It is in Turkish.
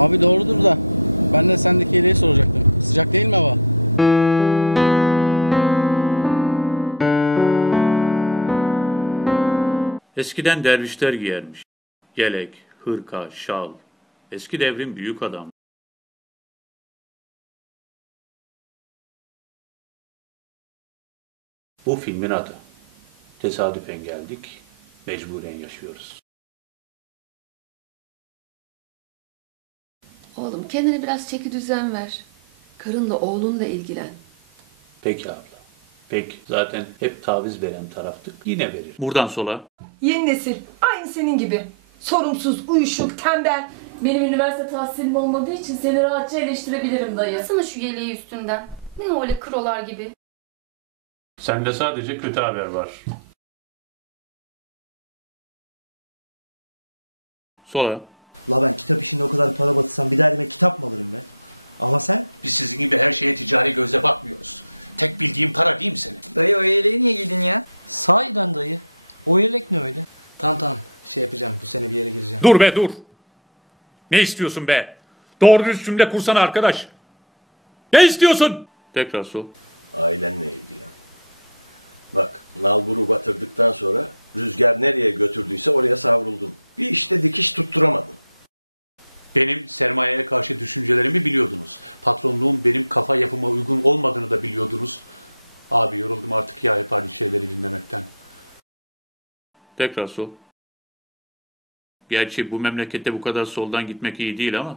Abi doğrudur da ben de sendeki yeleği soracaktım. Sıcak değil mi hava? Eskiden dervişler giyermiş. Gelek, hırka, şal. Eski devrin büyük adam. Buradan sola. Sola. La ben kitap işinde o kadar para batırsam bir daha elime kitap mı alırım be? Ama sen? Biz sizin gibi her şeye ticari gözle bakmıyoruz. Tek bildiğim para değil mi senin? Dayı o yeleği niye giydin ya? Sahiden dayı. O yelek ne öyle? Tamam tamam şey yapacağım bu sene bir yere gireceğim. Dur be dur. Ne istiyorsun be? Doğru düz cümle kursana arkadaş. Ne istiyorsun? Tekrar sol. Ailenle ilgilen. Bak, nalburu batırdıktan sonra rüzgar nereye götürdüyse oraya savruldun. Bir işte dikiş tutturamadın. Benim sermayeye karşı düşüncelerimi biliyordunuz. Patronluğum benim kafa yapıma uygun olmadığını da biliyordunuz. Abi yoruldum artık ya hep aynı şeyleri dinlemekten. Tekrar sol. Gerçi bu memlekette bu kadar soldan gitmek iyi değil ama.